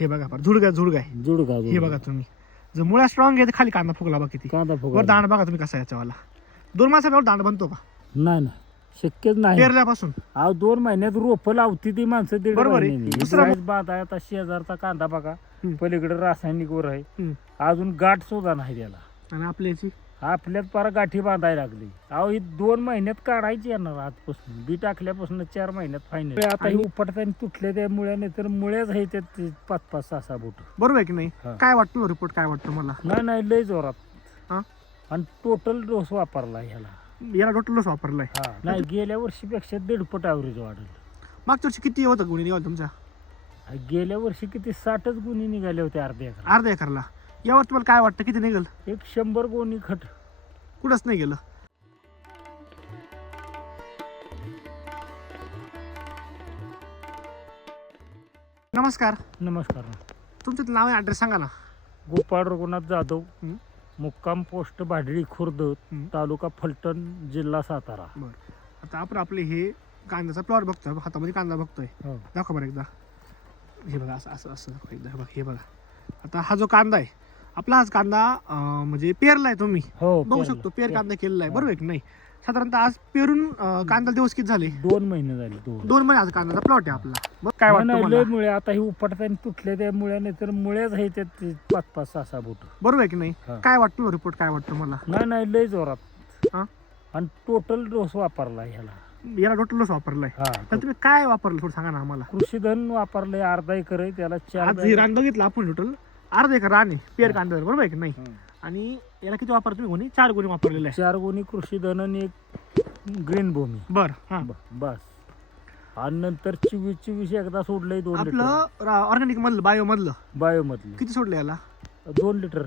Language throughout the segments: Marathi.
हे बघा बरं झुडगा आहे. जुडगा हे बघा तुम्ही जर मुळा स्ट्रॉंग आहे तर खाली कांदा फुगला बघा किती. कांदा वर फुगा दांड बघा तुम्ही कसा याच्यावाला. 2 मासावर दांड बनतो का नाही ना, शक्यच नाही. पेरल्यापासून? अहो 2 महिन्यात रोप लावती ती माणसं दीड बरोबर आहे. महिन्यानी. दुसरा इस्रायल बाद आहे आता 1000चा कांदा बघा, पलीकडे रासायनिक वर आहे, हम्म. अजून गाठ सुद्धा नाही त्याला. आणि आपल्याची आपल्यात पार गाठी बांधायला लागली. अहो ही 2 महिन्यात काढायची येणार आजपासून. बी टाकल्यापासून 4 महिन्यात फायनल. आता ही उपटताना तुटले त्या मुळ्याने तर मुळ्याच आहे त्यात 5-5, 6-6 बोट. बरोबर आहे की नाही? हा. काय वाटतं रिपोर्ट, काय वाटतं मला? नाही लय जोरात. हा? आणि टोटल डोस वापरला ह्याला. याला टोटलच वापरलाय. हा नाही, गेल्या वर्षीपेक्षा 1.5 ॲव्हरेज वाढलं. मागच्या वर्षी किती होतं गुन्हे निघाल तुमच्या? गेल्या वर्षी किती 60च गुन्हे निघाले होते अर्ध्या एकर. अर्ध्या एकरला. यावर तुम्हाला काय वाटतं किती निघेल? एक 100 गोणी खट. कुठंच नाही गेलं. नमस्कार, नमस्कार. तुमचं नाव आणि ॲड्रेस सांगा ना. गोपाळ रघुनाथ जाधव, हं. मुक्काम पोस्ट भाडळी खुर्द, हं. तालुका फलटण, जिल्हा सातारा. बरं, आता आपण आपले हे कांद्याचा प्लॉट बघतोय, हातामध्ये कांदा बघतोय. हो. दाखवा बरं एकदा. हे बघा असं असं असं दाखवा एकदा. हे बघा आता हा जो कांदा आहे आपला, हाच कांदा म्हणजे पेरलाय तुम्ही हो, बघू पेरलं. शकतो. पेर कांदा केलेला आहे हा. बरोबर आहे की नाही? साधारणतः आज पेरून कांदा दिवस किती झाले? 2 महिने झाले. 2 महिने आज कांद्याचा प्लॉट आहे आपला. मग काय नाही, वाटतं लय मला? मुळे आता ही उपटताना तुटले त्या मुळ्याने तर मुळ्याच आहे त्यात 5-5, 6-6 बोट. बरोबर आहे की नाही? हा. काय वाटतं रिपोर्ट, काय वाटतं मला? नाही लय जोरात. हा? आणि टोटल डोस वापरला ह्याला. याला टोटलच वापरलाय. हा, तर तुम्ही काय वापरलं थोडं सांगा ना आम्हाला. कृषीधन वापरलंय. अर्धा एकर आहे त्याला 4 आज हे रान बघितलं आपण टोटल अर्धा एकर रान आहे पेर हा. कांद्यावर बरोबर आहे की नाही? आणि याला किती वापर तुम्ही कोणी? 4 गुणी वापरलेले आहे. 4 गुणी कृषीधन आणि 1 ग्रीन भूमी. बरं, हा. बस. आणि नंतर 24 एकदा सोडलंय 2 लिटर. आपलं ऑर्गॅनिक मधलं, बायो मधलं बायो मधलं किती सोडलं याला? 2 लिटर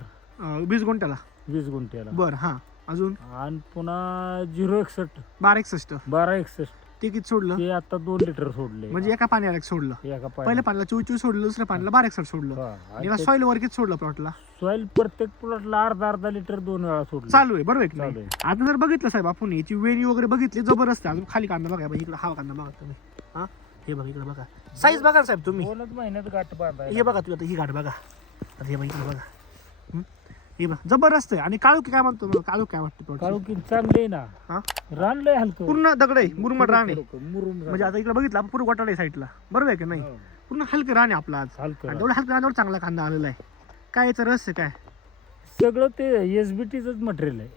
20 गुंठ्याला. 20 गुंठ्याला. बरं, हा. अजून आणि पुन्हा 061 1261 1261 ते किती सोडलं? ते आता 2 लिटर सोडले. म्हणजे एका पाण्याला एक सोडलं. एका पहिल्या पाण्याला 24 सोडलं, दुसऱ्या पाण्याला 1261 सोडलं. याला सॉइल वर किती सोडलं प्लॉटला? सॉइल प्रत्येक प्लॉटला अर्धा लिटर 2 वेळा सोडलं. चालू आहे बरोबर आहे की चालू नाही? आहे. आता जर बघितलं साहेब आपण याची वेणी वगैरे बघितली जबरदस्त आहे. अजून खाली कांदा बघा, इकडे हा कांदा बघा तुम्ही. हा, हे बघा इकडे बघा साईज बघा ना साहेब तुम्ही. 2च महिन्यात गाठ बांधाय. हे बघा तुम्ही आता ही गाठ बघा. आता हे बघा इकडे बघा. हे बघा जबरदस्त आहे. आणि काळू काय म्हणतो, काळू काय वाटतं? काळू की चांगले ना. हा? रान लय हलकं. पूर्ण दगड आहे, मुरमट रान आहे. मुरुम म्हणजे आता इकडे बघितलं आपण पूर्ण गोटाळा आहे साईडला बरोबर आहे की नाही? पूर्ण हलकं रान आहे आपला आज. हलकं आणि रान. तेवढं हलकं रानावर चांगला कांदा आलेला आहे. काय याचं रहस्य काय? सगळं ते SBTच मटेरियल आहे.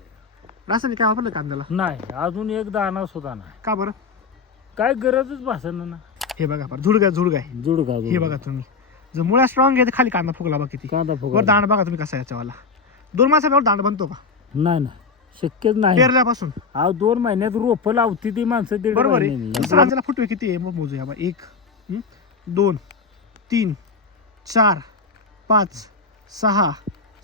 रासायनिक काय वापरलं कांद्याला? नाही, अजून एक दाणा सुद्धा नाही. का बरं? काय गरजच भासना ना. हे बघा बरं झुडगा आहे. जुडगा हे बघा तुम्ही जर मुळा स्ट्रॉंग आहे तर खाली कांदा फुगला बघा किती. कांदा वर फुगा दांड बघा तुम्ही कसा याच्यावाला. 2 मासावर दांड बनतो का नाही, शक्यच नाही. पेरल्यापासून? अहो 2 महिन्यात रोप लावती ती माणसं दीड बरोबर आहे. महिन्यानी. दुसऱ्या माणसाला फुटवे किती आहे मग मोजूया. 1 2 3 4 5 6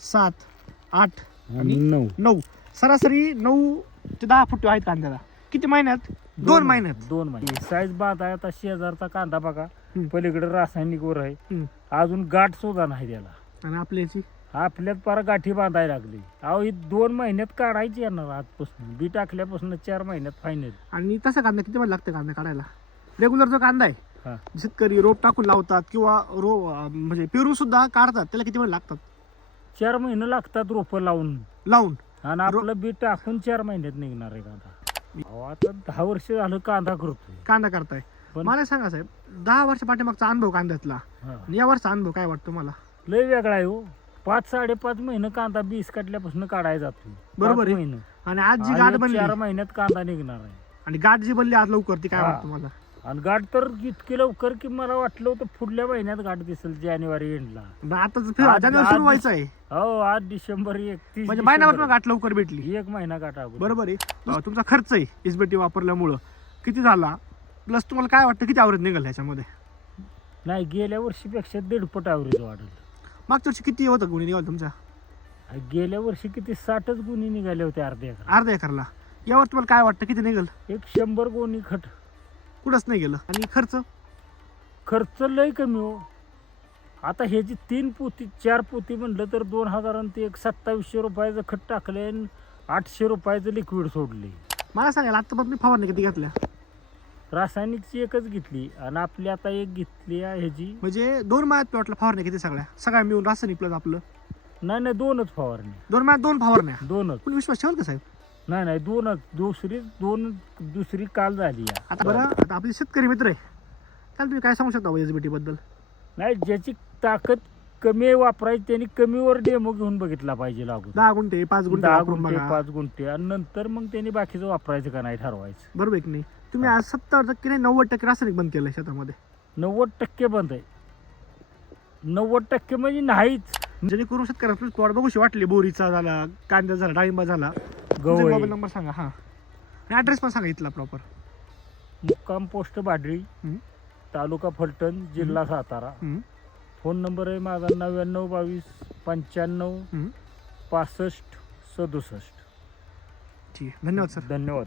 7 8 आणि 9. 9 सरासरी 9 ते 10 फुटवे आहेत कांद्याला. किती महिन्यात? 2 महिन्यात. 2 महिने. साईज बाद आहे आता 1000चा कांदा बघा, हम्म. पलीकडे रासायनिक वर आहे, हम्म. अजून गाठ सुद्धा नाही त्याला. आणि आपल्याची आपल्यात पार गाठी बांधायला लागली. अहो ही 2 महिन्यात काढायची येणार आजपासून. बी टाकल्यापासून 4 महिन्यात फायनल. आणि तसा कांदा किती महिने लागतं कांदा काढायला? रेग्युलर जो कांदा आहे हा. शेतकरी रोप टाकून लावतात किंवा म्हणजे पेरून सुद्धा काढतात, त्याला किती महिने लागतात 4 महिने लागतात रोप लावून. लावून? आणि आपलं बी टाकून 4 महिन्यात निघणार आहे कांदा. अहो, आता 10 वर्ष झालं कांदा करतोय. कांदा करताय. पण मला सांगा साहेब, 10 वर्ष पाठीमागचा अनुभव कांद्यातला हा. आणि या वर्षाचा अनुभव काय वाटतो मला? लय वेगळा आहे हो. 5-5.5 महिने कांदा बीस काढल्यापासून काढायला जातो. बरोबर आहे. 5 महिने. आणि आज जी गाठ बनली 4 महिन्यात कांदा निघणार आहे. आणि गाठ जी बनली आज लवकर, ती काय हा. वाटतं मला? आणि गाठ तर इतकी लवकर की मला वाटलं होतं पुढल्या महिन्यात गाठ दिसेल जानेवारी एंडला. आता आज- जानेवारी आज- सुरू व्हायचं आहे हो, आज डिसेंबर 31 म्हणजे महिनाभर गाठ लवकर भेटली. 1 महिना गाठ अगोदर. बरोबर आहे. तुमचा खर्च आहे SBT वापरल्यामुळं किती झाला, प्लस तुम्हाला काय वाटतं किती आवरेज निघाल ह्याच्यामध्ये? नाही, गेल्या वर्षीपेक्षा 1.5 ॲव्हरेज वाढलं. मागच्या वर्षी किती होतं गुन्हे निघाल तुमच्या? गेल्या वर्षी किती 60च गुन्हे निघाले होते अर्ध्या एकर. अर्ध्या एकरला. यावर तुम्हाला काय वाटतं किती निघेल? एक 100 गोणी खट. कुठंच नाही गेलं. आणि खर्च लय कमी हो. आता हे जी 3 पोती 4 पोती म्हणलं तर 2000 आणि ते एक 2700 रुपयाचं खत टाकले आणि 800 रुपयाचं लिक्विड सोडले. मला सांगायला आता पण मी फवारणी किती घेतल्या? रासायनिकची एकच घेतली आणि आपली आता एक घेतली आहे ह्याची. म्हणजे 2 माळ्यात प्लॉटला फवारण्या किती सगळ्या मिळून रासायनिक प्लस आपलं नाही नाही 2च फवारणी. 2 माळ्यात 2 फवारण्या. 2च. पण विश्वास ठेवाल का साहेब? नाही नाही 2च. दुसरी काल झाली या. आता बरं, आता आपले शेतकरी मित्र आहे, त्याला तुम्ही काय सांगू शकता एसबीटी बद्दल? नाही, ज्याची ताकद कमी आहे वापरायची त्यांनी कमीवर डेमो घेऊन बघितला पाहिजे लागून. 10 गुंठे 5 गुंठे 10 वापरून गुंठे बघा. 5 गुंठे आणि नंतर मग त्यांनी बाकीचं वापरायचं का नाही ठरवायचं. बरोबर आहे की नाही? तुम्ही आज 70% नाही 90% रासायनिक बंद केलं शेतामध्ये. 90% बंद आहे. 90% म्हणजे नाहीच. जेणेकरून शेतकऱ्यांना प्लॉट बघूशी वाटली, बोरीचा झाला, कांदा झाला, डाळिंबा झाला. गवळी. मोबाईल नंबर सांगा. हा, ॲड्रेस पण सांगा इथला प्रॉपर. मुक्काम पोस्ट बाडळी, हम्म. तालुका फलटण, जिल्हा सातारा. हम्म. फोन नंबर आहे माझा 99 22 95 हम्म. 65 67. ठीक आहे, धन्यवाद सर. धन्यवाद.